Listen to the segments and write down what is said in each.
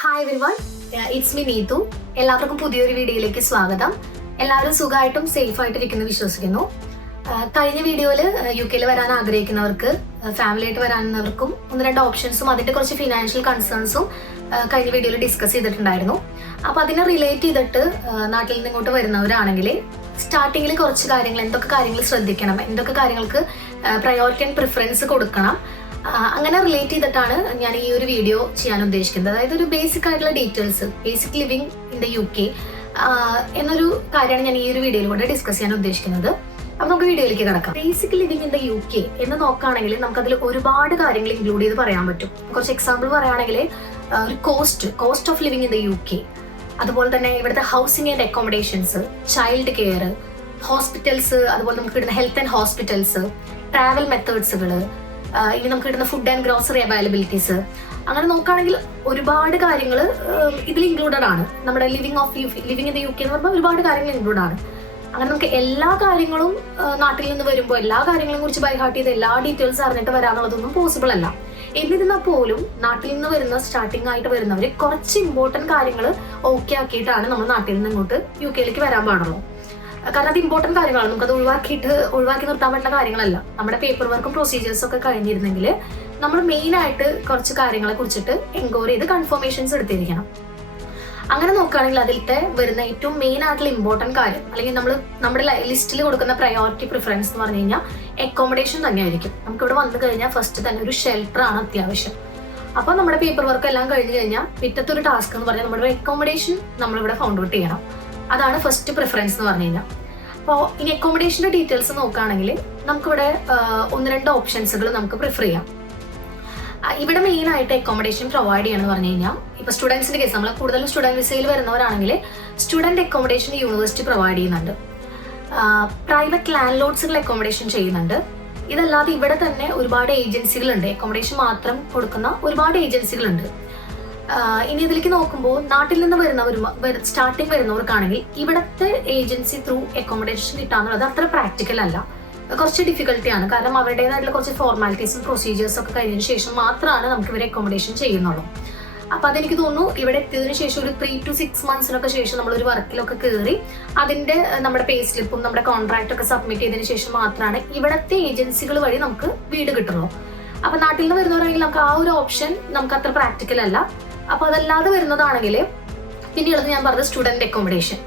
Hi everyone, it's me Neethu. എല്ലാവർക്കും പുതിയൊരു വീഡിയോയിലേക്ക് സ്വാഗതം. എല്ലാവരും സുഖമായിട്ടും സേഫായിട്ട് ഇരിക്കുന്നു വിശ്വസിക്കുന്നു. കഴിഞ്ഞ വീഡിയോയിൽ UK വരാൻ ആഗ്രഹിക്കുന്നവർക്ക്, ഫാമിലി ആയിട്ട് വരാനവർക്കും ഒന്ന് രണ്ട് ഓപ്ഷൻസും അതിൻ്റെ കുറച്ച് ഫിനാൻഷ്യൽ കൺസേൺസും കഴിഞ്ഞ വീഡിയോയിൽ ഡിസ്കസ് ചെയ്തിട്ടുണ്ടായിരുന്നു. അപ്പോൾ അതിനെ റിലേറ്റ് ചെയ്തിട്ട് നാട്ടിൽ നിന്ന് ഇങ്ങോട്ട് വരുന്നവരാണെങ്കിൽ സ്റ്റാർട്ടിങ്ങിൽ കുറച്ച് കാര്യങ്ങൾ, എന്തൊക്കെ കാര്യങ്ങൾ ശ്രദ്ധിക്കണം, എന്തൊക്കെ കാര്യങ്ങൾക്ക് പ്രയോറിറ്റി ആൻഡ് പ്രിഫറൻസ് കൊടുക്കണം, അങ്ങനെ റിലേറ്റ് ചെയ്തിട്ടാണ് ഞാൻ ഈ ഒരു വീഡിയോ ചെയ്യാൻ ഉദ്ദേശിക്കുന്നത്. അതായത് ഒരു ബേസിക് ആയിട്ടുള്ള details, basic living in the UK എന്നൊരു കാര്യമാണ് ഞാൻ ഈ ഒരു വീഡിയോയിലൂടെ ഡിസ്കസ് ചെയ്യാൻ ഉദ്ദേശിക്കുന്നത്. അപ്പോൾ നമുക്ക് വീഡിയോയിലേക്ക് കിടക്കാം. Basic living in the UK എന്ന് നോക്കുകയാണെങ്കിൽ നമുക്കതിൽ ഒരുപാട് കാര്യങ്ങൾ ഇൻക്ലൂഡ് ചെയ്ത് പറയാൻ പറ്റും. കുറച്ച് എക്സാമ്പിൾ പറയുകയാണെങ്കിൽ ഒരു cost of living in the UK, അതുപോലെ തന്നെ ഇവിടുത്തെ housing and accommodations, child care, hospitals, അതുപോലെ നമുക്ക് കിട്ടുന്ന ഹെൽത്ത് ആൻഡ് ഹോസ്പിറ്റൽസ്, ട്രാവൽ മെത്തേഡ്സുകൾ, ഇനി നമുക്ക് കിട്ടുന്ന ഫുഡ് ആൻഡ് ഗ്രോസറി അവൈലബിലിറ്റീസ്, അങ്ങനെ നോക്കുകയാണെങ്കിൽ ഒരുപാട് കാര്യങ്ങൾ ഇതിൽ ഇൻക്ലൂഡഡ് ആണ്. നമ്മുടെ ലിവിങ് ഇൻ ദ UK എന്ന് പറയുമ്പോൾ ഒരുപാട് കാര്യങ്ങൾ ഇൻക്ലൂഡ് ആണ്. അങ്ങനെ നമുക്ക് എല്ലാ കാര്യങ്ങളും നാട്ടിൽ നിന്ന് വരുമ്പോൾ എല്ലാ കാര്യങ്ങളെയും കുറിച്ച് ബൈഹാർട്ട് ചെയ്ത് എല്ലാ ഡീറ്റെയിൽസ് അറിഞ്ഞിട്ട് വരാനുള്ളതൊന്നും പോസിബിൾ അല്ല. എന്നിരുന്നാൽ പോലും നാട്ടിൽ നിന്ന് വരുന്ന സ്റ്റാർട്ടിംഗ് ആയിട്ട് വരുന്നവർ കുറച്ച് ഇമ്പോർട്ടൻറ്റ് കാര്യങ്ങൾ ഓക്കെ ആക്കിയിട്ടാണ് നമ്മൾ നാട്ടിൽ നിന്ന് ഇങ്ങോട്ട് UK വരാൻ പാടുള്ളൂ. കാരണം അത് ഇമ്പോർട്ടൻറ്റ് കാര്യങ്ങളാണ്. നമുക്കത് ഒഴിവാക്കി നിർത്താൻ പറ്റുന്ന കാര്യങ്ങളല്ല. നമ്മുടെ പേപ്പർ വർക്കും പ്രൊസീജിയേഴ്സും ഒക്കെ കഴിഞ്ഞിരുന്നെങ്കിൽ നമ്മൾ മെയിനായിട്ട് കുറച്ച് കാര്യങ്ങളെ കുറിച്ചിട്ട് എൻക്വയറി ചെയ്ത് കൺഫർമേഷൻസ് എടുത്തിരിക്കണം. അങ്ങനെ നോക്കുകയാണെങ്കിൽ അതിലത്തെ വരുന്ന ഏറ്റവും മെയിൻ ആയിട്ടുള്ള ഇമ്പോർട്ടൻറ്റ് കാര്യം, അല്ലെങ്കിൽ നമ്മുടെ ലിസ്റ്റിൽ കൊടുക്കുന്ന പ്രയോറിറ്റി പ്രിഫറൻസ് എന്ന് പറഞ്ഞു കഴിഞ്ഞാൽ അക്കോമഡേഷൻ തന്നെയായിരിക്കും. നമുക്കിവിടെ വന്നു കഴിഞ്ഞാൽ ഫസ്റ്റ് തന്നെ ഒരു ഷെൽട്ടർ ആണ് അത്യാവശ്യം. അപ്പോൾ നമ്മുടെ പേപ്പർ വർക്ക് എല്ലാം കഴിഞ്ഞ് കഴിഞ്ഞാൽ പിറ്റത്തെ ഒരു ടാസ്ക് എന്ന് പറഞ്ഞാൽ നമ്മുടെ അക്കോമഡേഷൻ നമ്മളിവിടെ ഫൗണ്ട് ഔട്ട് ചെയ്യണം. അതാണ് ഫസ്റ്റ് പ്രിഫറൻസ് എന്ന് പറഞ്ഞു കഴിഞ്ഞാൽ. അപ്പോൾ ഇനി അക്കോമഡേഷൻ്റെ ഡീറ്റെയിൽസ് നോക്കുകയാണെങ്കിൽ നമുക്കിവിടെ ഒന്ന് രണ്ട് ഓപ്ഷൻസുകൾ നമുക്ക് പ്രിഫർ ചെയ്യാം. ഇവിടെ മെയിനായിട്ട് അക്കോമഡേഷൻ പ്രൊവൈഡ് ചെയ്യണമെന്ന് പറഞ്ഞു കഴിഞ്ഞാൽ, ഇപ്പോൾ സ്റ്റുഡൻസിൻ്റെ കേസ്, നമ്മൾ കൂടുതലും സ്റ്റുഡൻറ് വിസയിൽ വരുന്നവരാണെങ്കിൽ സ്റ്റുഡൻറ് അക്കോമഡേഷൻ യൂണിവേഴ്സിറ്റി പ്രൊവൈഡ് ചെയ്യുന്നുണ്ട്. പ്രൈവറ്റ് ലാൻഡ് ലോഡ്സുകൾ അക്കോമഡേഷൻ ചെയ്യുന്നുണ്ട്. ഇതല്ലാതെ ഇവിടെ തന്നെ ഒരുപാട് ഏജൻസികളുണ്ട്, അക്കോമഡേഷൻ മാത്രം കൊടുക്കുന്ന ഒരുപാട് ഏജൻസികളുണ്ട്. ഇനി ഇതിലേക്ക് നോക്കുമ്പോൾ നാട്ടിൽ നിന്ന് സ്റ്റാർട്ടിങ് വരുന്നവർക്കാണെങ്കിൽ ഇവിടുത്തെ ഏജൻസി ത്രൂ അക്കോമഡേഷൻ കിട്ടാന്നുള്ളത് അത്ര പ്രാക്ടിക്കൽ അല്ല, കുറച്ച് ഡിഫിക്കൽട്ടിയാണ്. കാരണം അവരുടേതായിട്ടുള്ള കുറച്ച് ഫോർമാലിറ്റീസും പ്രൊസീജിയേഴ്സും ഒക്കെ കഴിഞ്ഞതിന് ശേഷം മാത്രമാണ് നമുക്ക് ഇവരെ അക്കോമഡേഷൻ ചെയ്യുന്നുള്ളൂ. അപ്പോൾ അതെനിക്ക് തോന്നുന്നു ഇവിടെ എത്തിയതിനു ശേഷം ഒരു 3 to 6 months ശേഷം നമ്മളൊരു വർക്കിലൊക്കെ കയറി അതിൻ്റെ നമ്മുടെ പേ സ്ലിപ്പും നമ്മുടെ കോൺട്രാക്റ്റ് ഒക്കെ സബ്മിറ്റ് ചെയ്തതിന് ശേഷം മാത്രമാണ് ഇവിടുത്തെ ഏജൻസികൾ വഴി നമുക്ക് വീട് കിട്ടുള്ളൂ. അപ്പോൾ നാട്ടിൽ നിന്ന് വരുന്നവരാണെങ്കിൽ നമുക്ക് ആ ഒരു ഓപ്ഷൻ നമുക്ക് അത്ര പ്രാക്ടിക്കൽ അല്ല. അപ്പോൾ അതല്ലാതെ വരുന്നതാണെങ്കിൽ പിന്നെയുള്ളത് ഞാൻ പറഞ്ഞത് സ്റ്റുഡൻറ് അക്കോമഡേഷൻ.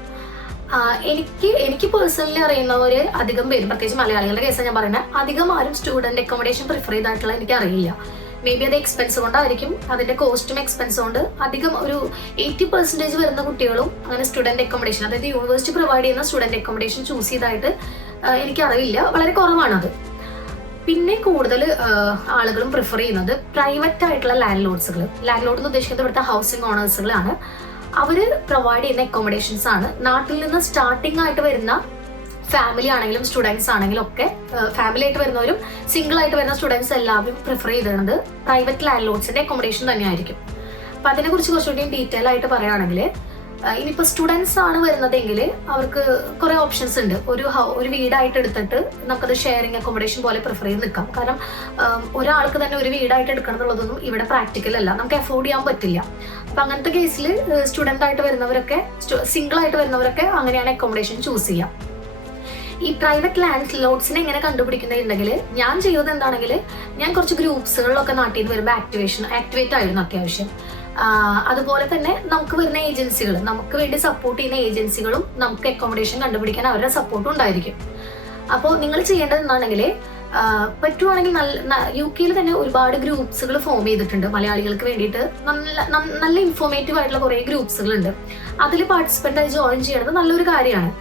എനിക്ക് പേഴ്സണലി അറിയുന്നവർ അധികം പേര്, പ്രത്യേകിച്ച് മലയാളികളുടെ കേസാണ് ഞാൻ പറയുന്നത്, അധികം ആരും സ്റ്റുഡൻറ് അക്കോമഡേഷൻ പ്രിഫർ ചെയ്തായിട്ടുള്ള എനിക്ക് അറിയില്ല. മേ ബി അത് എക്സ്പെൻസ് കൊണ്ടായിരിക്കും, അതിൻ്റെ കോസ്റ്റും എക്സ്പെൻസ് കൊണ്ട് അധികം ഒരു 80% വരുന്ന കുട്ടികളും അങ്ങനെ സ്റ്റുഡൻറ് അക്കോമഡേഷൻ, അതായത് യൂണിവേഴ്സിറ്റി പ്രൊവൈഡ് ചെയ്യുന്ന സ്റ്റുഡൻറ് അക്കോമഡേഷൻ ചൂസ് ചെയ്തായിട്ട് എനിക്കറിയില്ല, വളരെ കുറവാണത്. പിന്നെ കൂടുതൽ ആളുകളും പ്രിഫർ ചെയ്യുന്നത് പ്രൈവറ്റ് ആയിട്ടുള്ള ലാൻഡ് ലോഡ്സുകൾ. ലാൻഡ് ലോഡ് എന്ന് ഉദ്ദേശിക്കുന്നത് ഇവിടുത്തെ ഹൗസിംഗ് ഓണേഴ്സുകളാണ്. അവർ പ്രൊവൈഡ് ചെയ്യുന്ന അക്കോമഡേഷൻസ് ആണ് നാട്ടിൽ നിന്ന് സ്റ്റാർട്ടിംഗ് ആയിട്ട് വരുന്ന ഫാമിലി ആണെങ്കിലും സ്റ്റുഡൻസ് ആണെങ്കിലും ഒക്കെ, ഫാമിലി ആയിട്ട് വരുന്നവരും സിംഗിൾ ആയിട്ട് വരുന്ന സ്റ്റുഡൻസ് എല്ലാവരും പ്രിഫർ ചെയ്തിരുന്നത് പ്രൈവറ്റ് ലാൻഡ് ലോഡ്സിന്റെ അക്കോമഡേഷൻ തന്നെയായിരിക്കും. അപ്പം അതിനെക്കുറിച്ച് കുറച്ചുകൂടി ഡീറ്റെയിൽ ആയിട്ട് പറയുകയാണെങ്കിൽ, ഇനിയിപ്പോൾ സ്റ്റുഡൻസ് ആണ് വരുന്നതെങ്കിൽ അവർക്ക് കുറേ ഓപ്ഷൻസ് ഉണ്ട്. ഒരു വീടായിട്ട് എടുത്തിട്ട് നമുക്കത് ഷെയറിങ് അക്കോമഡേഷൻ പോലെ പ്രിഫർ ചെയ്ത് നിൽക്കാം. കാരണം ഒരാൾക്ക് തന്നെ ഒരു വീടായിട്ട് എടുക്കണം എന്നുള്ളതൊന്നും ഇവിടെ പ്രാക്ടിക്കൽ അല്ല, നമുക്ക് അഫോർഡ് ചെയ്യാൻ പറ്റില്ല. അപ്പം അങ്ങനത്തെ കേസിൽ സ്റ്റുഡൻ്റ് ആയിട്ട് വരുന്നവരൊക്കെ, സിംഗിൾ ആയിട്ട് വരുന്നവരൊക്കെ അങ്ങനെയാണ് അക്കോമഡേഷൻ ചൂസ് ചെയ്യുക. ഈ പ്രൈവറ്റ് ലാൻഡ് ലോഡ്സിനെ എങ്ങനെ കണ്ടുപിടിക്കുന്നുണ്ടെങ്കിൽ ഞാൻ ചെയ്തത് എന്താണെങ്കിൽ, ഞാൻ കുറച്ച് ഗ്രൂപ്പ്സുകളിലൊക്കെ നാട്ടിൽ നിന്ന് വരുമ്പോൾ ആക്ടിവേറ്റ് ആയിരുന്നു അത്യാവശ്യം. അതുപോലെ തന്നെ നമുക്ക് വരുന്ന ഏജൻസികൾ, നമുക്ക് വേണ്ടി സപ്പോർട്ട് ചെയ്യുന്ന ഏജൻസികളും നമുക്ക് അക്കോമഡേഷൻ കണ്ടുപിടിക്കാൻ അവരുടെ സപ്പോർട്ടും ഉണ്ടായിരിക്കും. അപ്പോൾ നിങ്ങൾ ചെയ്യേണ്ടത് എന്താണെങ്കിൽ, പറ്റുവാണെങ്കിൽ UK തന്നെ ഒരുപാട് ഗ്രൂപ്പ്സുകൾ ഫോം ചെയ്തിട്ടുണ്ട് മലയാളികൾക്ക് വേണ്ടിയിട്ട്. നല്ല ഇൻഫോർമേറ്റീവ് ആയിട്ടുള്ള കുറേ ഗ്രൂപ്പ്സുകളുണ്ട്. അതിൽ പാർട്ടിസിപ്പൻ്റായി ജോയിൻ ചെയ്യുന്നത് നല്ലൊരു കാര്യമാണ്.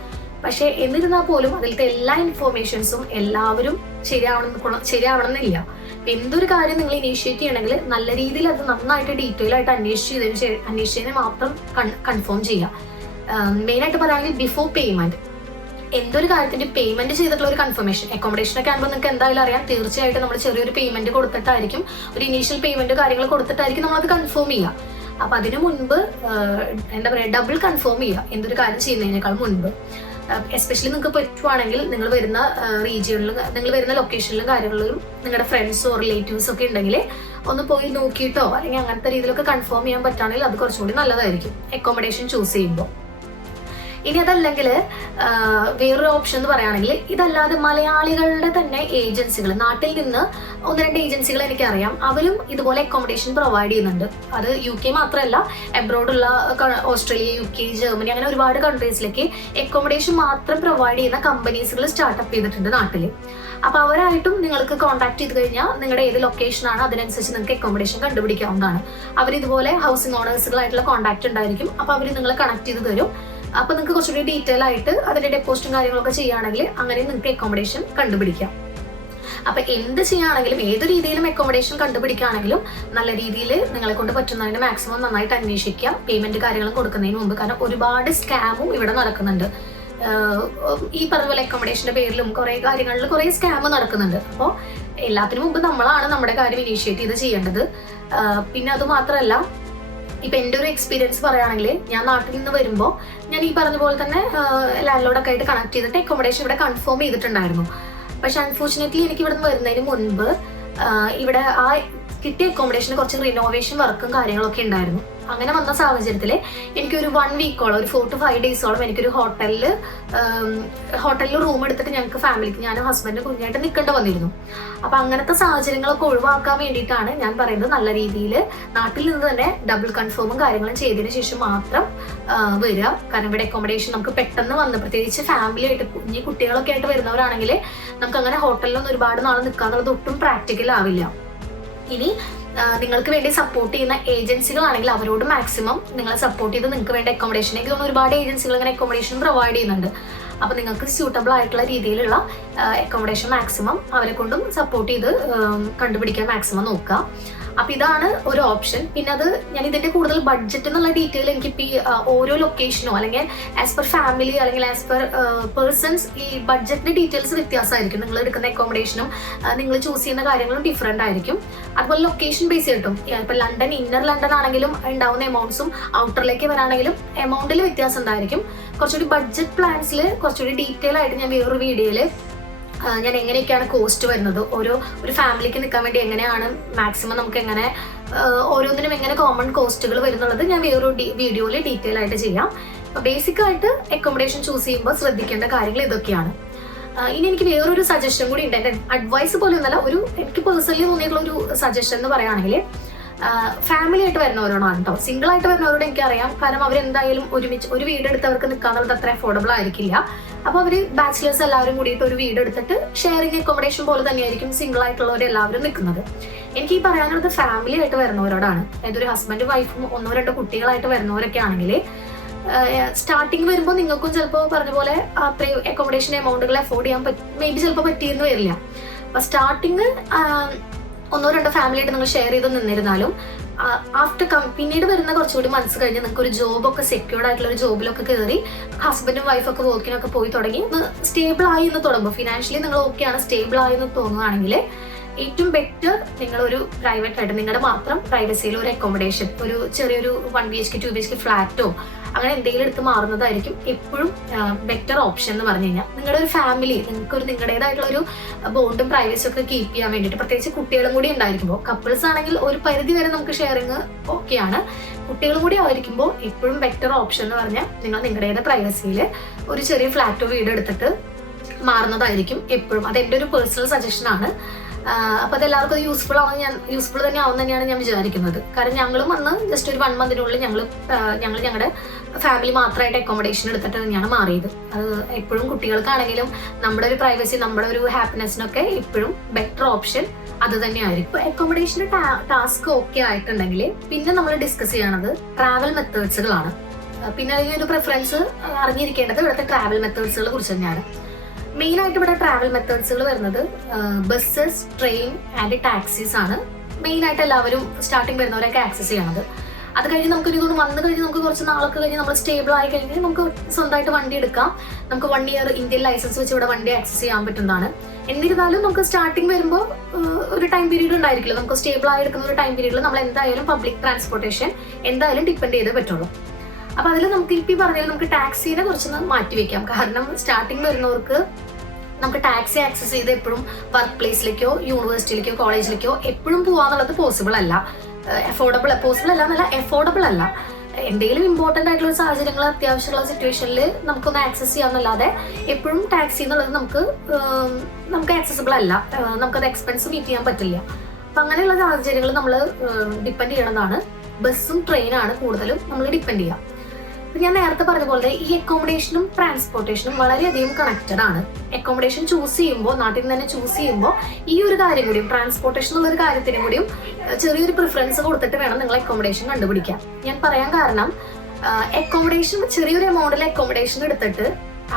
പക്ഷേ എന്നിരുന്നാൽ പോലും അതിലത്തെ എല്ലാ ഇൻഫോർമേഷൻസും എല്ലാവരും ശരിയാവണമെന്നില്ല. എന്തൊരു കാര്യം നിങ്ങൾ ഇനീഷ്യേറ്റ് ചെയ്യണമെങ്കിൽ നല്ല രീതിയിൽ അത് നന്നായിട്ട് ഡീറ്റെയിൽ ആയിട്ട് അന്വേഷിച്ചതിന് മാത്രം കൺഫേം ചെയ്യുക. മെയിനായിട്ട് പറയുകയാണെങ്കിൽ ബിഫോർ പേയ്മെന്റ്, എന്തൊരു കാര്യത്തിന്റെ പേയ്മെന്റ് ചെയ്തിട്ടുള്ള ഒരു കൺഫർമേഷൻ. അക്കോമഡേഷനൊക്കെ ആകുമ്പോൾ നിങ്ങൾക്ക് എന്തായാലും അറിയാം, തീർച്ചയായിട്ടും നമ്മൾ ചെറിയൊരു പേയ്മെന്റ് കൊടുത്തിട്ടായിരിക്കും, ഒരു ഇനീഷ്യൽ പേയ്മെന്റ് കാര്യങ്ങൾ കൊടുത്തിട്ടായിരിക്കും നമ്മളത് കൺഫേം ചെയ്യുക. അപ്പം അതിനു മുൻപ് എന്താ പറയുക, ഡബിൾ കൺഫേം ചെയ്യുക എന്തൊരു കാര്യം ചെയ്യുന്നതിനേക്കാൾ മുൻപ്. എസ്പെഷ്യലി നിങ്ങൾക്ക് പറ്റുവാണെങ്കിൽ നിങ്ങൾ വരുന്ന റീജിയണിലും, നിങ്ങൾ വരുന്ന ലൊക്കേഷനിലും കാര്യങ്ങളിലും നിങ്ങളുടെ ഫ്രണ്ട്സോ റിലേറ്റീവ്സോ ഒക്കെ ഉണ്ടെങ്കിൽ ഒന്ന് പോയി നോക്കിയിട്ടോ അല്ലെങ്കിൽ അങ്ങനത്തെ രീതിയിലൊക്കെ കൺഫേം ചെയ്യാൻ പറ്റുകയാണെങ്കിൽ അത് കുറച്ചും കൂടി നല്ലതായിരിക്കും അക്കോമഡേഷൻ ചൂസ് ചെയ്യുമ്പോൾ. ഇനി അതല്ലെങ്കിൽ വേറൊരു ഓപ്ഷൻ എന്ന് പറയുകയാണെങ്കിൽ, ഇതല്ലാതെ മലയാളികളുടെ തന്നെ ഏജൻസികൾ, നാട്ടിൽ നിന്ന് 1-2 ഏജൻസികൾ എനിക്കറിയാം, അവരും ഇതുപോലെ അക്കോമഡേഷൻ പ്രൊവൈഡ് ചെയ്യുന്നുണ്ട്. അത് UK മാത്രമല്ല, എബ്രോഡുള്ള ഓസ്ട്രേലിയ, UK, ജർമ്മനി അങ്ങനെ ഒരുപാട് കൺട്രീസിലേക്ക് അക്കോമഡേഷൻ മാത്രം പ്രൊവൈഡ് ചെയ്യുന്ന കമ്പനീസുകൾ സ്റ്റാർട്ടപ്പ് ചെയ്തിട്ടുണ്ട് നാട്ടിൽ. അപ്പോൾ അവരായിട്ടും നിങ്ങൾക്ക് കോൺടാക്ട് ചെയ്ത് കഴിഞ്ഞാൽ നിങ്ങളുടെ ഏത് ലൊക്കേഷനാണ് അതിനനുസരിച്ച് നിങ്ങൾക്ക് അക്കോമഡേഷൻ കണ്ടുപിടിക്കാവുന്നതാണ്. അവരിതുപോലെ ഹൗസിംഗ് ഓണേഴ്സുകളായിട്ടുള്ള കോൺടാക്ട് ഉണ്ടായിരിക്കും. അപ്പോൾ അവർ നിങ്ങളെ കണക്ട് ചെയ്ത് തരും. അപ്പോൾ നിങ്ങൾക്ക് കുറച്ചുകൂടി ഡീറ്റെയിൽ ആയിട്ട് അതിന്റെ ഡെപ്പോസിറ്റും കാര്യങ്ങളൊക്കെ ചെയ്യുകയാണെങ്കിൽ അങ്ങനെ നിങ്ങൾക്ക് അക്കോമഡേഷൻ കണ്ടുപിടിക്കാം. അപ്പൊ എന്ത് ചെയ്യുകയാണെങ്കിലും, ഏത് രീതിയിലും അക്കോമഡേഷൻ കണ്ടുപിടിക്കുകയാണെങ്കിലും നല്ല രീതിയിൽ നിങ്ങളെ കൊണ്ട് പറ്റുന്നതിന് മാക്സിമം നന്നായിട്ട് അന്വേഷിക്കുക, പേയ്മെന്റ് കാര്യങ്ങളും കൊടുക്കുന്നതിന് മുമ്പ്. കാരണം ഒരുപാട് സ്കാമും ഇവിടെ നടക്കുന്നുണ്ട്. ഈ പറഞ്ഞ പോലെ അക്കോമഡേഷന്റെ പേരിലും കുറെ കാര്യങ്ങളിൽ കുറെ സ്കാം നടക്കുന്നുണ്ട്. അപ്പോൾ എല്ലാത്തിനും മുമ്പ് നമ്മളാണ് നമ്മുടെ കാര്യം ഇനീഷ്യേറ്റ് ചെയ്ത് ചെയ്യേണ്ടത്. പിന്നെ അത് മാത്രമല്ല, ഇപ്പൊ എൻ്റെ ഒരു എക്സ്പീരിയൻസ് പറയുകയാണെങ്കിൽ, ഞാൻ നാട്ടിൽ നിന്ന് വരുമ്പോൾ ഞാൻ ഈ പറഞ്ഞ പോലെ തന്നെ ലാൻഡ്ലോഡൊക്കെ ആയിട്ട് കണക്ട് ചെയ്തിട്ട് അക്കോമഡേഷൻ ഇവിടെ കൺഫേം ചെയ്തിട്ടുണ്ടായിരുന്നു. പക്ഷെ അൺഫോർച്ചുനേറ്റ്ലി എനിക്ക് ഇവിടെ നിന്ന് വരുന്നതിന് മുൻപ് ഇവിടെ ആ കിട്ടിയ അക്കോമഡേഷന് കുറച്ച് റിനോവേഷൻ വർക്കും കാര്യങ്ങളൊക്കെ ഉണ്ടായിരുന്നു. അങ്ങനെ വന്ന സാഹചര്യത്തിൽ എനിക്കൊരു 1 വീക്കോളം, ഒരു 4 to 5 ഡേയ്സോളം എനിക്കൊരു ഹോട്ടലിൽ റൂം എടുത്തിട്ട് ഞങ്ങൾക്ക് ഫാമിലിക്ക്, ഞാനും ഹസ്ബൻഡ് കുഞ്ഞായിട്ട് നിൽക്കേണ്ടി വന്നിരുന്നു. അപ്പൊ അങ്ങനത്തെ സാഹചര്യങ്ങളൊക്കെ ഒഴിവാക്കാൻ വേണ്ടിയിട്ടാണ് ഞാൻ പറയുന്നത്, നല്ല രീതിയിൽ നാട്ടിൽ നിന്ന് തന്നെ ഡബിൾ കൺഫേമും കാര്യങ്ങളും ചെയ്തതിന് ശേഷം മാത്രം വരിക. കാരണം ഇവിടെ അക്കോമഡേഷൻ നമുക്ക് പെട്ടെന്ന് വന്ന്, പ്രത്യേകിച്ച് ഫാമിലി ആയിട്ട് കുഞ്ഞു കുട്ടികളൊക്കെ ആയിട്ട് വരുന്നവരാണെങ്കിൽ നമുക്ക് അങ്ങനെ ഹോട്ടലിലൊന്നും ഒരുപാട് നാൾ നിൽക്കാന്നുള്ളത് ഒട്ടും പ്രാക്ടിക്കൽ ആവില്ല. ഇനി നിങ്ങൾക്ക് വേണ്ടി സപ്പോർട്ട് ചെയ്യുന്ന ഏജൻസികളാണെങ്കിൽ അവരോട് മാക്സിമം നിങ്ങളെ സപ്പോർട്ട് ചെയ്ത് നിങ്ങൾക്ക് വേണ്ട അക്കോമഡേഷൻ, എനിക്ക് തോന്നുന്നു ഒരുപാട് ഏജൻസികൾ ഇങ്ങനെ അക്കോമഡേഷൻ പ്രൊവൈഡ് ചെയ്യുന്നുണ്ട്. അപ്പോൾ നിങ്ങൾക്ക് സ്യൂട്ടബിൾ ആയിട്ടുള്ള രീതിയിലുള്ള അക്കോമഡേഷൻ മാക്സിമം അവരെ കൊണ്ടും സപ്പോർട്ട് ചെയ്ത് കണ്ടുപിടിക്കാൻ മാക്സിമം നോക്കുക. അപ്പൊ ഇതാണ് ഒരു ഓപ്ഷൻ. പിന്നെ അത് ഞാൻ ഇതിന്റെ കൂടുതൽ ബഡ്ജറ്റ് എന്നുള്ള ഡീറ്റെയിൽ എനിക്കിപ്പോൾ ഈ ഓരോ ലൊക്കേഷനോ അല്ലെങ്കിൽ ആസ് പെർ ഫാമിലി അല്ലെങ്കിൽ ആസ് പെർ പേഴ്സൺസ് ഈ ബഡ്ജറ്റിന്റെ ഡീറ്റെയിൽസ് വ്യത്യാസമായിരിക്കും. നിങ്ങൾ എടുക്കുന്ന അക്കോമഡേഷനും നിങ്ങൾ ചൂസ് ചെയ്യുന്ന കാര്യങ്ങളും ഡിഫറെന്റ് ആയിരിക്കും. അതുപോലെ ലൊക്കേഷൻ ബേസ് ചെയ്തിട്ടും, ഇപ്പൊ ലണ്ടൻ, ഇന്നർ ലണ്ടൻ ആണെങ്കിലും ഉണ്ടാവുന്ന എമൗണ്ട്സും ഔട്ടറിലേക്ക് വരാണെങ്കിലും എമൗണ്ടിൽ വ്യത്യാസം ഉണ്ടായിരിക്കും. കുറച്ചുകൂടി ബഡ്ജറ്റ് പ്ലാൻസിൽ കുറച്ചുകൂടി ഡീറ്റെയിൽ ആയിട്ട് ഞാൻ വേറൊരു വീഡിയോയിൽ ഞാൻ എങ്ങനെയൊക്കെയാണ് കോസ്റ്റ് വരുന്നത്, ഒരു ഫാമിലിക്ക് നിൽക്കാൻ വേണ്ടി എങ്ങനെയാണ് മാക്സിമം നമുക്ക് എങ്ങനെ ഓരോന്നിനും എങ്ങനെ കോമൺ കോസ്റ്റുകൾ വരുന്നുള്ളത് ഞാൻ വേറൊരു വീഡിയോയിൽ ഡീറ്റെയിൽ ആയിട്ട് ചെയ്യാം. ബേസിക് ആയിട്ട് അക്കോമഡേഷൻ ചൂസ് ചെയ്യുമ്പോൾ ശ്രദ്ധിക്കേണ്ട കാര്യങ്ങൾ ഇതൊക്കെയാണ്. ഇനി എനിക്ക് വേറൊരു സജഷൻ കൂടി ഉണ്ട്. എൻ്റെ അഡ്വൈസ് പോലെ ഒന്നല്ല, എനിക്ക് പേഴ്സണലി തോന്നിയിട്ടുള്ള ഒരു സജഷൻ എന്ന് പറയുകയാണെങ്കിൽ, ഫാമിലി ആയിട്ട് വരുന്നവരോടാണ് കേട്ടോ. സിംഗിൾ ആയിട്ട് വരുന്നവരോട് എനിക്കറിയാം, കാരണം അവരെന്തായാലും ഒരുമിച്ച് ഒരു വീട് എടുത്തവർക്ക് നിൽക്കാന്നുള്ളത് അത്ര അഫോർഡബിൾ ആയിരിക്കില്ല. അപ്പോൾ അവർ ബാച്ചിലേഴ്സ് എല്ലാവരും കൂടിയിട്ട് ഒരു വീട് എടുത്തിട്ട് ഷെയറിംഗ് അക്കോമഡേഷൻ പോലെ തന്നെയായിരിക്കും സിംഗിൾ ആയിട്ടുള്ളവർ എല്ലാവരും നിൽക്കുന്നത്. എനിക്ക് ഈ പറയാനുള്ളത് ഫാമിലി ആയിട്ട് വരുന്നവരോടാണ്. അതായത് ഒരു ഹസ്ബൻഡും വൈഫും 1-2 കുട്ടികളായിട്ട് വരുന്നവരൊക്കെ ആണെങ്കിൽ സ്റ്റാർട്ടിങ് വരുമ്പോൾ നിങ്ങൾക്കും ചിലപ്പോൾ പറഞ്ഞ പോലെ അത്രയും അക്കോമഡേഷൻ എമൗണ്ടുകൾ അഫോർഡ് ചെയ്യാൻ മേ ബി ചിലപ്പോൾ പറ്റിയെന്ന് വരില്ല. അപ്പൊ സ്റ്റാർട്ടിങ് 1-2 ഫാമിലി ആയിട്ട് നിങ്ങൾ ഷെയർ ചെയ്ത് നിന്നിരുന്നാലും പിന്നീട് വരുന്ന കുറച്ചുകൂടി മനസ്സ് കഴിഞ്ഞ് നിങ്ങൾക്ക് ഒരു ജോബൊക്കെ സെക്യൂർഡ് ആയിട്ടുള്ള ഒരു ജോബിലൊക്കെ കയറി ഹസ്ബൻഡും വൈഫൊക്കെ വർക്കിനൊക്കെ പോയി തുടങ്ങി സ്റ്റേബിൾ ആയി എന്ന് തുടങ്ങുമ്പോൾ, ഫിനാൻഷ്യലി നിങ്ങൾ ഓക്കെയാണ്, സ്റ്റേബിൾ ആയി എന്ന് തോന്നുകയാണെങ്കിൽ ഏറ്റവും ബെറ്റർ നിങ്ങളൊരു പ്രൈവറ്റ് ആയിട്ട് നിങ്ങളുടെ മാത്രം പ്രൈവസിയിൽ ഒരു അക്കോമഡേഷൻ, ഒരു ചെറിയൊരു 1 BHK 2 BHK ഫ്ലാറ്റോ അങ്ങനെ എന്തെങ്കിലും എടുത്ത് മാറുന്നതായിരിക്കും എപ്പോഴും ബെറ്റർ ഓപ്ഷൻ എന്ന് പറഞ്ഞു കഴിഞ്ഞാൽ. നിങ്ങളുടെ ഒരു ഫാമിലി, നിങ്ങളുടേതായിട്ടുള്ള ഒരു ബോണ്ടും പ്രൈവസിയും ഒക്കെ കീപ്പ് ചെയ്യാൻ വേണ്ടിയിട്ട്, പ്രത്യേകിച്ച് കുട്ടികളും കൂടി ഉണ്ടായിരിക്കുമ്പോൾ, കപ്പിൾസ് ആണെങ്കിൽ ഒരു പരിധി വരെ നമുക്ക് ഷെയറിങ് ഓക്കെയാണ്, കുട്ടികളും കൂടി ആയിരിക്കുമ്പോൾ എപ്പോഴും ബെറ്റർ ഓപ്ഷൻ എന്ന് പറഞ്ഞാൽ നിങ്ങൾ നിങ്ങളുടേത് പ്രൈവസിയിൽ ഒരു ചെറിയ ഫ്ലാറ്റോ വീട് എടുത്തിട്ട് മാറുന്നതായിരിക്കും എപ്പോഴും. അത് എൻ്റെ ഒരു പേഴ്സണൽ സജഷനാണ്. അപ്പൊ അതെല്ലാവർക്കും അത് യൂസ്ഫുൾ തന്നെ ആവും തന്നെയാണ് ഞാൻ വിചാരിക്കുന്നത്. കാരണം ഞങ്ങളും വന്ന് ജസ്റ്റ് ഒരു 1 മന്തിനുള്ളിൽ ഞങ്ങൾ ഞങ്ങളുടെ ഫാമിലി മാത്രമായിട്ട് അക്കോമഡേഷൻ എടുത്തിട്ട് തന്നെയാണ് മാറിയത്. അത് എപ്പോഴും കുട്ടികൾക്കാണെങ്കിലും നമ്മുടെ ഒരു പ്രൈവസി, നമ്മുടെ ഒരു ഹാപ്പിനെസ്സിനൊക്കെ എപ്പോഴും ബെറ്റർ ഓപ്ഷൻ അത് തന്നെയായിരിക്കും. അക്കോമഡേഷന്റെ ടാസ്ക് ഓക്കെ ആയിട്ടുണ്ടെങ്കിൽ പിന്നെ നമ്മൾ ഡിസ്കസ് ചെയ്യണത് ട്രാവൽ മെത്തേഡ്സുകളാണ്. പിന്നെ ഒരു പ്രിഫറൻസ് അറിഞ്ഞിരിക്കേണ്ടത് ഇവിടുത്തെ ട്രാവൽ മെത്തേഡ്സുകളെ കുറിച്ച് തന്നെയാണ്. മെയിൻ ആയിട്ട് ഇവിടെ ട്രാവൽ മെത്തേഡ്സുകൾ വരുന്നത് ബസ്സസ്, ട്രെയിൻ ആൻഡ് ടാക്സീസ് ആണ് മെയിൻ ആയിട്ട് എല്ലാവരും സ്റ്റാർട്ടിങ് വരുന്നവരൊക്കെ ആക്സസ് ചെയ്യണത്. അത് കഴിഞ്ഞ് നമുക്ക് ഇതൊന്ന് വന്നു കഴിഞ്ഞ് നമുക്ക് കുറച്ച് നാളൊക്കെ കഴിഞ്ഞ് നമ്മൾ സ്റ്റേബിൾ ആയി കഴിഞ്ഞാൽ നമുക്ക് സ്വന്തമായിട്ട് വണ്ടി എടുക്കാം. നമുക്ക് 1 ഇയർ ഇന്ത്യൻ ലൈസൻസ് വെച്ച് ഇവിടെ വണ്ടി ആക്സസ് ചെയ്യാൻ പറ്റുന്നതാണ്. എന്നിരുന്നാലും നമുക്ക് സ്റ്റാർട്ടിങ് വരുമ്പോൾ ഒരു ടൈം പീരീഡ് ഉണ്ടായിരിക്കില്ല. നമുക്ക് സ്റ്റേബിൾ ആയി എടുക്കുന്ന ഒരു ടൈം പീരീഡിൽ നമ്മൾ എന്തായാലും പബ്ലിക് ട്രാൻസ്പോർട്ടേഷൻ എന്തായാലും ഡിപ്പെൻഡ് ചെയ്തേ പറ്റുള്ളൂ. അപ്പൊ അതിൽ നമുക്ക് ഇപ്പം പറഞ്ഞാൽ നമുക്ക് ടാക്സീനെ കുറച്ചൊന്ന് മാറ്റി വെക്കാം. കാരണം സ്റ്റാർട്ടിങ് വരുന്നവർക്ക് നമുക്ക് ടാക്സി ആക്സസ് ചെയ്ത് എപ്പോഴും വർക്ക് പ്ലേസിലേക്കോ യൂണിവേഴ്സിറ്റിയിലേക്കോ കോളേജിലേക്കോ എപ്പോഴും പോകാന്നുള്ളത് പോസിബിൾ അല്ല. അഫോർഡബിൾ അല്ല. എന്തെങ്കിലും ഇമ്പോർട്ടൻ്റ് ആയിട്ടുള്ള സാഹചര്യങ്ങൾ, അത്യാവശ്യമുള്ള സിറ്റുവേഷനിൽ നമുക്കൊന്ന് ആക്സസ് ചെയ്യാന്നല്ലാതെ എപ്പോഴും ടാക്സി എന്നുള്ളത് നമുക്ക് ആക്സസിബിൾ അല്ല. നമുക്കത് എക്സ്പെൻസ് മീറ്റ് ചെയ്യാൻ പറ്റില്ല. അപ്പം അങ്ങനെയുള്ള സാഹചര്യങ്ങൾ നമ്മൾ ഡിപ്പെൻഡ് ചെയ്യണതാണ്. ബസ്സും ട്രെയിനാണ് കൂടുതലും നമ്മൾ ഡിപ്പെൻഡ് ചെയ്യുക. അപ്പം ഞാൻ നേരത്തെ പറഞ്ഞ പോലെ ഈ അക്കോമഡേഷനും ട്രാൻസ്പോർട്ടേഷനും വളരെയധികം കണക്റ്റഡ് ആണ്. അക്കോമഡേഷൻ ചൂസ് ചെയ്യുമ്പോൾ, നാട്ടിൽ നിന്ന് തന്നെ ചൂസ് ചെയ്യുമ്പോൾ ഈ ഒരു കാര്യം കൂടിയും, ട്രാൻസ്പോർട്ടേഷൻ എന്നുള്ളൊരു കാര്യത്തിനും കൂടിയും ചെറിയൊരു പ്രിഫറൻസ് കൊടുത്തിട്ട് വേണം നിങ്ങൾ അക്കോമഡേഷൻ കണ്ടുപിടിക്കാൻ. ഞാൻ പറയാൻ കാരണം, അക്കോമഡേഷൻ ചെറിയൊരു എമൗണ്ടിൽ അക്കോമഡേഷൻ എടുത്തിട്ട്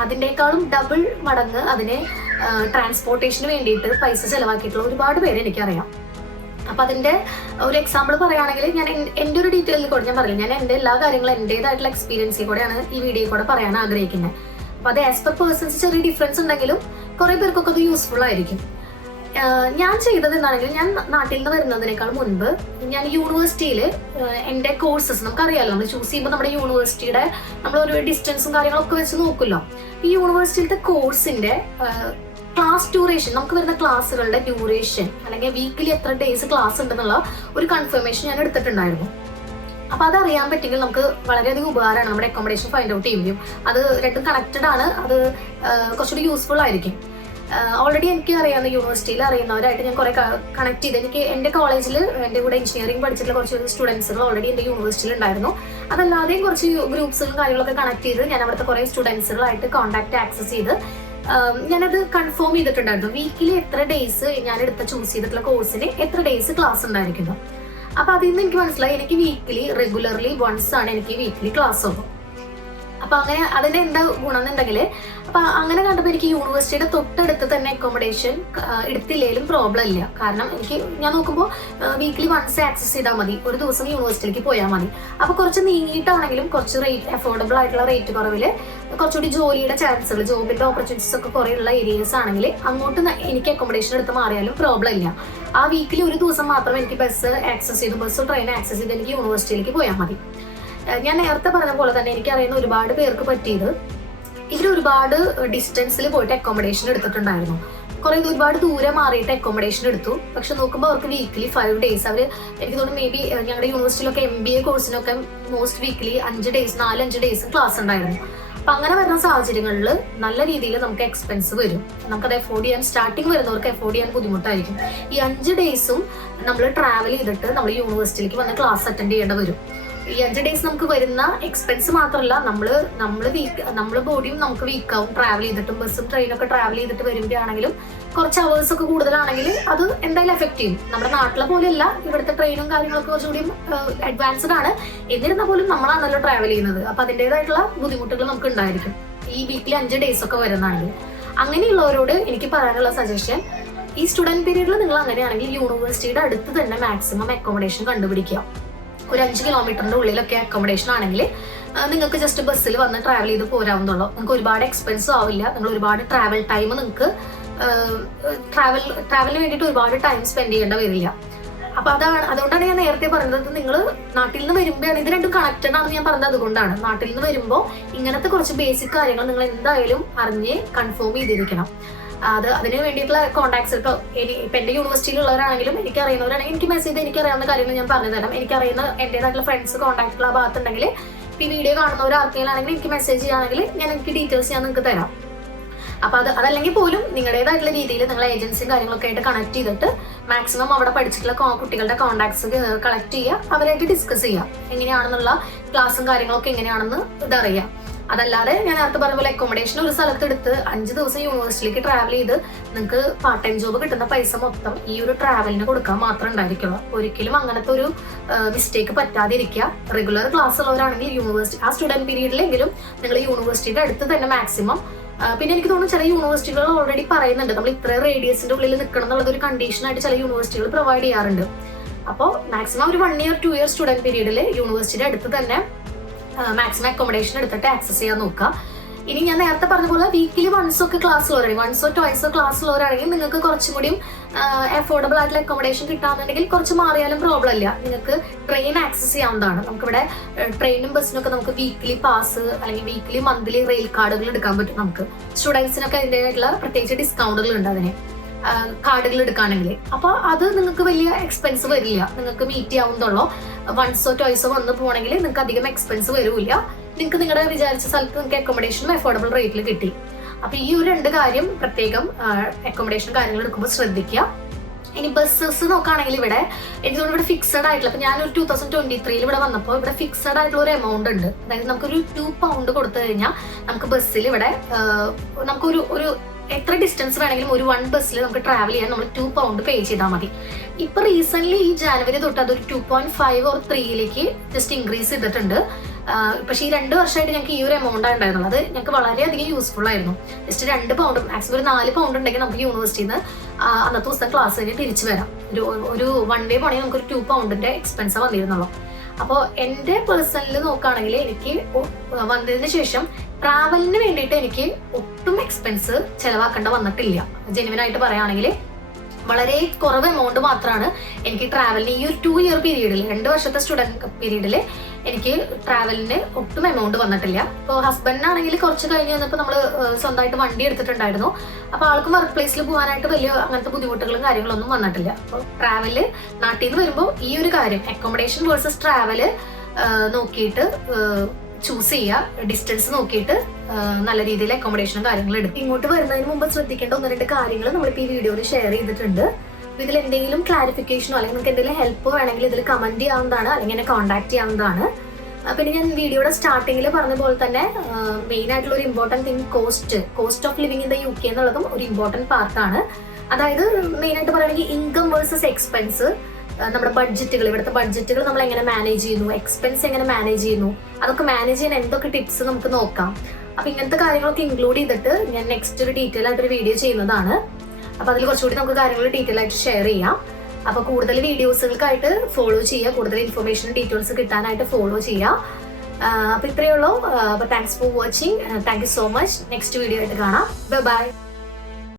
അതിനേക്കാളും ഡബിൾ മടങ്ങ് അതിനെ ട്രാൻസ്പോർട്ടേഷന് വേണ്ടിയിട്ട് പൈസ ചെലവാക്കിയിട്ടുള്ള ഒരുപാട് പേര് എനിക്കറിയാം. അപ്പൊ അതിന്റെ ഒരു എക്സാമ്പിൾ പറയുകയാണെങ്കിൽ, ഞാൻ എൻ്റെ ഒരു ഡീറ്റെയിലിൽ കൂടെ ഞാൻ പറയില്ല, ഞാൻ എൻ്റെ എല്ലാ കാര്യങ്ങളും എൻ്റെതായിട്ടുള്ള എക്സ്പീരിയൻസിൽ കൂടെയാണ് ഈ വീഡിയോ കൂടെ പറയാൻ ആഗ്രഹിക്കുന്നത്. അപ്പൊ അത് ആസ് പെർ പേഴ്സൺസ് ചെറിയ ഡിഫറൻസ് ഉണ്ടെങ്കിലും കുറെ പേർക്കൊക്കെ അത് യൂസ്ഫുൾ ആയിരിക്കും. ഞാൻ ചെയ്തത് എന്താണെങ്കിലും, ഞാൻ നാട്ടിൽ നിന്ന് വരുന്നതിനേക്കാൾ മുൻപ് ഞാൻ യൂണിവേഴ്സിറ്റിയിൽ എൻ്റെ കോഴ്സസ്, നമുക്കറിയാമല്ലോ നമ്മൾ ചൂസ് ചെയ്യുമ്പോൾ നമ്മുടെ യൂണിവേഴ്സിറ്റിയുടെ നമ്മളൊരു ഡിസ്റ്റൻസും കാര്യങ്ങളൊക്കെ വെച്ച് നോക്കുമല്ലോ. ഈ യൂണിവേഴ്സിറ്റിയിലത്തെ കോഴ്സിന്റെ ക്ലാസ് ഡ്യൂറേഷൻ, നമുക്ക് വരുന്ന ക്ലാസ്സുകളുടെ ഡ്യൂറേഷൻ അല്ലെങ്കിൽ വീക്കിലി എത്ര ഡേയ്സ് ക്ലാസ് ഉണ്ടെന്നുള്ള ഒരു കൺഫർമേഷൻ ഞാൻ എടുത്തിട്ടുണ്ടായിരുന്നു. അപ്പൊ അത് അറിയാൻ പറ്റിയെങ്കിൽ നമുക്ക് വളരെയധികം ഉപകാരമാണ് നമ്മുടെ അക്കോമഡേഷൻ ഫൈൻഡ് ഔട്ട് ചെയ്യുകയും. അത് രണ്ടും കണക്റ്റഡ് ആണ്. അത് കുറച്ചുകൂടി യൂസ്ഫുൾ ആയിരിക്കും. ഓൾറെഡി എനിക്ക് അറിയാവുന്ന യൂണിവേഴ്സിറ്റിയിൽ അറിയുന്നവരായിട്ട് ഞാൻ കുറെ കണക്ട് ചെയ്ത്, എനിക്ക് എൻ്റെ കോളേജിൽ എൻ്റെ കൂടെ എഞ്ചിനീയറിംഗ് പഠിച്ചിട്ടുള്ള കുറച്ച് സ്റ്റുഡൻസുകൾ ഓൾറെഡി എൻ്റെ യൂണിവേഴ്സിറ്റിയിൽ ഉണ്ടായിരുന്നു. അതല്ലാതെയും കുറച്ച് ഗ്രൂപ്പ്സുകളും കാര്യങ്ങളൊക്കെ കണക്ട് ചെയ്ത് ഞാൻ അവിടുത്തെ കുറേ സ്റ്റുഡൻസുകളായിട്ട് കോൺടാക്ട് ആക്സസ് ചെയ്ത് ഞാനത് കൺഫേം ചെയ്തിട്ടുണ്ടായിരുന്നു. വീക്കിലി എത്ര ഡേയ്സ് ഞാൻ ചൂസ് ചെയ്തിട്ടുള്ള കോഴ്സിന് എത്ര ഡേയ്സ് ക്ലാസ് ഉണ്ടായിരിക്കുന്നു. അപ്പൊ അതിൽ നിന്ന് എനിക്ക് മനസ്സിലായി, എനിക്ക് വീക്കിലി റെഗുലർലി വൺസ് ആണ് എനിക്ക് വീക്കിലി ക്ലാസ് ഉള്ളൂ. അപ്പൊ അങ്ങനെ അതിന്റെ എന്താ ഗുണം എന്നുണ്ടെങ്കിൽ, അപ്പൊ അങ്ങനെ കണ്ടപ്പോൾ എനിക്ക് യൂണിവേഴ്സിറ്റിയുടെ തൊട്ടടുത്ത് തന്നെ അക്കോമഡേഷൻ എടുത്തില്ലെങ്കിലും പ്രോബ്ലം ഇല്ല. കാരണം ഞാൻ നോക്കുമ്പോൾ വീക്കിലി വൺസ് ആക്സസ് ചെയ്താൽ മതി, ഒരു ദിവസം യൂണിവേഴ്സിറ്റിയിലേക്ക് പോയാൽ മതി. അപ്പൊ കുറച്ച് നീങ്ങിയിട്ടാണെങ്കിലും കുറച്ച് റേറ്റ് അഫോർഡബിൾ ആയിട്ടുള്ള റേറ്റ് കുറവില് കുറച്ചുകൂടി ജോലിയുടെ ചാൻസുകൾ, ജോബിന്റെ ഓപ്പർച്യൂണിറ്റീസ് ഒക്കെ കുറേയുള്ള ഏരിയസ് ആണെങ്കിൽ അങ്ങോട്ട് എനിക്ക് അക്കോമഡേഷൻ എടുത്ത് മാറിയാലും പ്രോബ്ലം ഇല്ല. ആ വീക്കിലി ഒരു ദിവസം മാത്രം എനിക്ക് ബസ് ആക്സസ് ചെയ്ത്, ബസ് ട്രെയിൻ ആക്സസ് ചെയ്ത് എനിക്ക് യൂണിവേഴ്സിറ്റിയിലേക്ക് പോയാൽ മതി. ഞാൻ നേരത്തെ പറഞ്ഞ പോലെ തന്നെ എനിക്കറിയുന്ന ഒരുപാട് പേർക്ക് പറ്റിയത്, ഇവർ ഒരുപാട് ഡിസ്റ്റൻസിൽ പോയിട്ട് അക്കോമഡേഷൻ എടുത്തിട്ടുണ്ടായിരുന്നു. ഒരുപാട് ദൂരെ മാറിയിട്ട് അക്കോമഡേഷൻ എടുത്തു. പക്ഷെ നോക്കുമ്പോൾ അവർക്ക് വീക്കിലി 5 ഡേയ്സ്, എനിക്ക് തോന്നുന്നു മേ ബി ഞങ്ങളുടെ യൂണിവേഴ്സിറ്റിയിലൊക്കെ MBA കോഴ്സിനൊക്കെ മോസ്റ്റ് വീക്കിലി 4-5 ഡേയ്സ് ക്ലാസ് ഉണ്ടായിരുന്നു. അപ്പൊ അങ്ങനെ വരുന്ന സാഹചര്യങ്ങളിൽ നല്ല രീതിയിൽ നമുക്ക് എക്സ്പെൻസ് വരും. നമുക്കത് അഫോർഡ് ചെയ്യാൻ, സ്റ്റാർട്ടിങ് വരുന്നവർക്ക് അഫോർഡ് ചെയ്യാൻ ബുദ്ധിമുട്ടായിരിക്കും. ഈ 5 ഡേയ്സും നമ്മൾ ട്രാവൽ ചെയ്തിട്ട് നമ്മൾ യൂണിവേഴ്സിറ്റിയിലേക്ക് വന്ന് ക്ലാസ് അറ്റൻഡ് ചെയ്യേണ്ടി വരും. ഈ 5 ഡേയ്സ് നമുക്ക് വരുന്ന എക്സ്പെൻസ് മാത്രമല്ല, നമ്മള് ബോഡിയും നമുക്ക് വീക്കാവും. ട്രാവൽ ചെയ്തിട്ടും ബസ്സും ട്രെയിനൊക്കെ ട്രാവൽ ചെയ്തിട്ട് വരുമ്പോഴാണെങ്കിലും കുറച്ച് അവേഴ്സ് ഒക്കെ കൂടുതലാണെങ്കിൽ അത് എന്തായാലും എഫക്ട് ചെയ്യും. നമ്മുടെ നാട്ടിലെ പോലെയല്ല, ഇവിടുത്തെ ട്രെയിനും കാര്യങ്ങളൊക്കെ കുറച്ചുകൂടി അഡ്വാൻസ്ഡ് ആണ്. എന്നിരുന്നാൽ പോലും നമ്മളാണല്ലോ ട്രാവൽ ചെയ്യുന്നത്. അപ്പൊ അതിൻ്റെതായിട്ടുള്ള ബുദ്ധിമുട്ടുകൾ നമുക്ക് ഉണ്ടായിരിക്കും ഈ വീക്കിലി 5 ഡേയ്സ് ഒക്കെ വരുന്നതാണെങ്കിൽ. അങ്ങനെയുള്ളവരോട് എനിക്ക് പറയാനുള്ള സജഷൻ, ഈ സ്റ്റുഡന്റ് പീരീഡിൽ നിങ്ങൾ അങ്ങനെയാണെങ്കിൽ യൂണിവേഴ്സിറ്റിയുടെ അടുത്ത് തന്നെ മാക്സിമം അക്കോമഡേഷൻ കണ്ടുപിടിക്കുക. ഒരു 5 കിലോമീറ്ററിന്റെ ഉള്ളിലൊക്കെ അക്കോമഡേഷൻ ആണെങ്കിൽ നിങ്ങൾക്ക് ജസ്റ്റ് ബസ്സിൽ വന്ന് ട്രാവൽ ചെയ്ത് പോരാവുന്നുള്ളൂ. നിങ്ങൾക്ക് ഒരുപാട് എക്സ്പെൻസും ആവില്ല. നിങ്ങൾ ഒരുപാട് ട്രാവൽ ടൈം നിങ്ങൾക്ക് ട്രാവലിന് വേണ്ടിയിട്ട് ഒരുപാട് ടൈം സ്പെൻഡ് ചെയ്യേണ്ട വരില്ല. അപ്പൊ അതുകൊണ്ടാണ് ഞാൻ നേരത്തെ പറഞ്ഞത്, നിങ്ങൾ നാട്ടിൽ നിന്ന് വരുമ്പോഴാണ് ഇത് രണ്ടും കണക്റ്റഡ് ആണെന്ന് ഞാൻ പറഞ്ഞത്. അതുകൊണ്ടാണ് നാട്ടിൽ നിന്ന് വരുമ്പോൾ ഇങ്ങനത്തെ കുറച്ച് ബേസിക് കാര്യങ്ങൾ നിങ്ങൾ എന്തായാലും അറിഞ്ഞ് കൺഫേം ചെയ്തിരിക്കണം. അതിന് വേണ്ടിയിട്ടുള്ള കോൺടാക്ട്സ് ഇപ്പൊ എന്റെ യൂണിവേഴ്സിറ്റിയിലുള്ളവരാണെങ്കിലും എനിക്കറിയുന്നവരാണെങ്കിൽ എനിക്ക് മെസ്സേജ് ചെയ്ത് എനിക്കറിയാവുന്ന കാര്യങ്ങൾ ഞാൻ പറഞ്ഞു തരാം. എനിക്കറിയുന്ന എന്റേതായിട്ടുള്ള ഫ്രണ്ട്സ് കോൺടാക്റ്റുള്ള ഭാഗത്തുണ്ടെങ്കിൽ ഈ വീഡിയോ കാണുന്നവർ ആർക്കെങ്കിലാണെങ്കിൽ എനിക്ക് മെസ്സേജ് ചെയ്യുകയാണെങ്കിൽ എനിക്ക് ഡീറ്റെയിൽസ് ഞാൻ നിങ്ങൾക്ക് തരാം. അപ്പൊ അതല്ലെങ്കിൽ പോലും നിങ്ങളുടേതായിട്ടുള്ള രീതിയിൽ നിങ്ങൾ ഏജൻസിയും കാര്യങ്ങളൊക്കെ ആയിട്ട് കണക്ട് ചെയ്തിട്ട് മാക്സിമം അവിടെ പഠിച്ചിട്ടുള്ള കുട്ടികളുടെ കോൺടാക്ട്സ് കളക്ട് ചെയ്യുക, അവരായിട്ട് ഡിസ്കസ് ചെയ്യുക, എങ്ങനെയാണെന്നുള്ള ക്ലാസ്സും കാര്യങ്ങളൊക്കെ എങ്ങനെയാണെന്ന് ഇതറിയാം. അതല്ലാതെ ഞാൻ നേരത്തെ പറഞ്ഞ പോലെ അക്കോമഡേഷൻ ഒരു സ്ഥലത്തെടുത്ത് 5 ദിവസം യൂണിവേഴ്സിറ്റിയിലേക്ക് ട്രാവൽ ചെയ്ത് നിങ്ങൾക്ക് പാർട്ട് ടൈം ജോബ് കിട്ടുന്ന പൈസ മൊത്തം ഈ ഒരു ട്രാവലിന് കൊടുക്കാൻ മാത്രം ഉണ്ടായിരിക്കുള്ളൂ. ഒരിക്കലും അങ്ങനത്തെ ഒരു മിസ്റ്റേക്ക് പറ്റാതിരിക്കുക. റെഗുലർ ക്ലാസ് ഉള്ളവരാണെങ്കിൽ യൂണിവേഴ്സിറ്റി ആ സ്റ്റുഡന്റ് പീരീഡിലെങ്കിലും നിങ്ങൾ യൂണിവേഴ്സിറ്റിയുടെ അടുത്ത് തന്നെ മാക്സിമം. പിന്നെ എനിക്ക് തോന്നുന്നു ചില യൂണിവേഴ്സിറ്റികൾ ഓൾറെഡി പറയുന്നുണ്ട് നമ്മൾ ഇത്ര റേഡിയസിന്റെ ഉള്ളിൽ നിൽക്കണം എന്നുള്ളത് ഒരു കണ്ടീഷനായിട്ട് ചില യൂണിവേഴ്സിറ്റികൾ പ്രൊവൈഡ് ചെയ്യാറുണ്ട്. അപ്പോൾ മാക്സിമം ഒരു 1 year 2 year സ്റ്റുഡന്റ് പീരീഡിൽ യൂണിവേഴ്സിറ്റിയുടെ അടുത്ത് തന്നെ മാക്സിമം അക്കോമഡേഷൻ എടുത്തിട്ട് ആക്സസ് ചെയ്യാൻ നോക്കുക. ഇനി ഞാൻ നേരത്തെ പറഞ്ഞ പോലെ വീക്കിലി വൺസ് ഒക്കെ ക്ലാസ്സിലുള്ളവരാണെങ്കിൽ, വൺസോ ട്വൈസോ ക്ലാസ്സിലുള്ളവരാണെങ്കിൽ നിങ്ങൾക്ക് കുറച്ചും കൂടി അഫോർഡബിൾ ആയിട്ടുള്ള അക്കോമഡേഷൻ കിട്ടാന്നുണ്ടെങ്കിൽ കുറച്ച് മാറിയാലും പ്രോബ്ലം ഇല്ല. നിങ്ങൾക്ക് ട്രെയിൻ ആക്സസ് ചെയ്യാവുന്നതാണ്. നമുക്കിവിടെ ട്രെയിനും ബസ്സിനൊക്കെ നമുക്ക് വീക്കിലി പാസ് അല്ലെങ്കിൽ വീക്കിലി മന്ത്ലി റെയിൽ കാർഡുകൾ എടുക്കാൻ പറ്റും. നമുക്ക് സ്റ്റുഡൻസിനൊക്കെ അതിൻ്റെതായിട്ടുള്ള പ്രത്യേകിച്ച് ഡിസ്കൗണ്ടുകൾ ഉണ്ട് അതിന് കാർഡുകൾ എടുക്കുകയാണെങ്കിൽ. അപ്പോൾ അത് നിങ്ങൾക്ക് വലിയ എക്സ്പെൻസ് വരില്ല. നിങ്ങൾക്ക് മീറ്റ് ചെയ്യാവുന്നതുള്ളൂ. വൺസോ ട്വൈസോ വന്ന് പോകണമെങ്കിൽ നിങ്ങൾക്ക് അധികം എക്സ്പെൻസ് വരില്ല. നിങ്ങൾക്ക് നിങ്ങളുടെ വിചാരിച്ച സ്ഥലത്ത് നിങ്ങൾക്ക് അക്കോമഡേഷനും അഫോർഡബിൾ റേറ്റിൽ കിട്ടി. അപ്പൊ ഈ ഒരു 2 കാര്യം പ്രത്യേകം അക്കോമഡേഷൻ കാര്യങ്ങൾ എടുക്കുമ്പോൾ ശ്രദ്ധിക്കുക. ഇനി ബസ്സസ് നോക്കുകയാണെങ്കിൽ ഇവിടെ എനിക്ക് തോന്നുന്നു ഇവിടെ ഫിക്സഡ് ആയിട്ടുള്ള, അപ്പൊ ഞാനൊരു 2023 ഇവിടെ വന്നപ്പോൾ ഇവിടെ ഫിക്സഡ് ആയിട്ടുള്ള ഒരു എമൗണ്ട് ഉണ്ട്. അതായത് നമുക്കൊരു £2 കൊടുത്തു കഴിഞ്ഞാൽ നമുക്ക് ബസ്സിൽ ഇവിടെ നമുക്കൊരു എത്ര ഡിസ്റ്റൻസ് വേണമെങ്കിലും ഒരു 1 ബസ്സിൽ നമുക്ക് ട്രാവൽ ചെയ്യാൻ നമ്മൾ £2 പേ ചെയ്താൽ മതി. ഇപ്പൊ റീസെന്റ് ഈ ജാനുവരി തൊട്ട് അതൊരു 2.5 or 3 ജസ്റ്റ് ഇൻക്രീസ് ചെയ്തിട്ടുണ്ട്. പക്ഷേ ഈ 2 വർഷമായിട്ട് ഞങ്ങൾക്ക് ഈ ഒരു എമൗണ്ട് ഉണ്ടായിരുന്നുള്ളൂ. അത് ഞങ്ങൾക്ക് വളരെയധികം യൂസ്ഫുൾ ആയിരുന്നു. ജസ്റ്റ് £2 മാക്സിമം ഒരു £4 ഉണ്ടെങ്കിൽ നമുക്ക് യൂണിവേഴ്സിറ്റിയിൽ നിന്ന് അന്നത്തെ ദിവസത്തെ ക്ലാസ് കഴിഞ്ഞ് തിരിച്ചു വരാം. ഒരു 1 ഡേ പോണെങ്കിൽ നമുക്കൊരു £2 എക്സ്പെൻസ് വന്നിരുന്നുള്ളൂ. അപ്പോൾ എൻ്റെ പേഴ്സണലിൽ നോക്കുകയാണെങ്കിൽ എനിക്ക് വന്നതിന് ശേഷം ട്രാവലിന് വേണ്ടിയിട്ട് എനിക്ക് ഒട്ടും എക്സ്പെൻസ് ചെലവാക്കേണ്ട വന്നിട്ടില്ല. ജെന്യുവനായിട്ട് പറയുകയാണെങ്കിൽ വളരെ കുറവ് എമൗണ്ട് മാത്രമാണ് എനിക്ക് ട്രാവലിന് ഈ ഒരു 2 year പീരീഡിൽ, 2 വർഷത്തെ സ്റ്റുഡൻറ് പീരീഡിൽ എനിക്ക് ട്രാവലിന് ഒട്ടും എമൗണ്ട് വന്നിട്ടില്ല. ഇപ്പോൾ ഹസ്ബൻഡിനാണെങ്കിൽ കുറച്ച് കഴിഞ്ഞ് വന്നപ്പോൾ നമ്മൾ സ്വന്തമായിട്ട് വണ്ടി എടുത്തിട്ടുണ്ടായിരുന്നു. അപ്പോൾ ആൾക്കും വർക്ക് പ്ലേസിൽ പോകാനായിട്ട് വലിയ അങ്ങനത്തെ ബുദ്ധിമുട്ടുകളും കാര്യങ്ങളൊന്നും വന്നിട്ടില്ല. അപ്പോൾ ട്രാവല് നാട്ടിൽ നിന്ന് വരുമ്പോൾ ഈ ഒരു കാര്യം അക്കോമഡേഷൻ വേഴ്സസ് ട്രാവല് നോക്കിയിട്ട് ചൂസ് ചെയ്യുക. ഡിസ്റ്റൻസ് നോക്കിയിട്ട് നല്ല രീതിയിൽ അക്കോമഡേഷനും കാര്യങ്ങളും എടുക്കും. ഇങ്ങോട്ട് വരുന്നതിന് മുമ്പ് ശ്രദ്ധിക്കേണ്ട 1-2 കാര്യങ്ങൾ നമ്മളിപ്പോൾ ഈ വീഡിയോയിൽ ഷെയർ ചെയ്തിട്ടുണ്ട്. ഇതിൽ എന്തെങ്കിലും ക്ലാരിഫിക്കേഷനോ അല്ലെങ്കിൽ നിങ്ങൾക്ക് എന്തെങ്കിലും ഹെൽപ്പ് വേണമെങ്കിൽ ഇതിൽ കമന്റ് ചെയ്യാവുന്നതാണ്, അല്ലെങ്കിൽ എന്നെ കോൺടാക്ട് ചെയ്യാവുന്നതാണ്. പിന്നെ ഞാൻ വീഡിയോയുടെ സ്റ്റാർട്ടിങ്ങിൽ പറഞ്ഞ പോലെ തന്നെ മെയിൻ ആയിട്ടുള്ള ഒരു important thing cost of living in the UK എന്നുള്ളതും ഒരു ഇമ്പോർട്ടൻറ്റ് പാർട്ടാണ്. അതായത് മെയിനായിട്ട് പറയുകയാണെങ്കിൽ ഇൻകം വേഴ്സസ് എക്സ്പെൻസ്, നമ്മുടെ ബഡ്ജറ്റുകൾ, ഇവിടുത്തെ ബഡ്ജറ്റുകൾ നമ്മൾ എങ്ങനെ മാനേജ് ചെയ്യുന്നു, എക്സ്പെൻസ് എങ്ങനെ മാനേജ് ചെയ്യുന്നു, അതൊക്കെ മാനേജ് ചെയ്യാൻ എന്തൊക്കെ ടിപ്സ് നമുക്ക് നോക്കാം. അപ്പൊ ഇങ്ങനത്തെ കാര്യങ്ങളൊക്കെ ഇൻക്ലൂഡ് ചെയ്തിട്ട് ഞാൻ നെക്സ്റ്റ് ഒരു ഡീറ്റെയിൽ ആയിട്ടൊരു വീഡിയോ ചെയ്യുന്നതാണ്. അപ്പൊ അതിൽ കുറച്ചുകൂടി നമുക്ക് കാര്യങ്ങൾ ഡീറ്റെയിൽ ആയിട്ട് ഷെയർ ചെയ്യാം. അപ്പൊ കൂടുതൽ വീഡിയോസുകൾക്കായിട്ട് ഫോളോ ചെയ്യുക, കൂടുതൽ ഇൻഫർമേഷൻ ഡീറ്റെയിൽസ് കിട്ടാനായിട്ട് ഫോളോ ചെയ്യുക. അപ്പൊ ഇത്രയേ ഉള്ളൂ. അപ്പൊ thanks for watching. Thank you so much. Next video ആയിട്ട് കാണാം. ബൈ.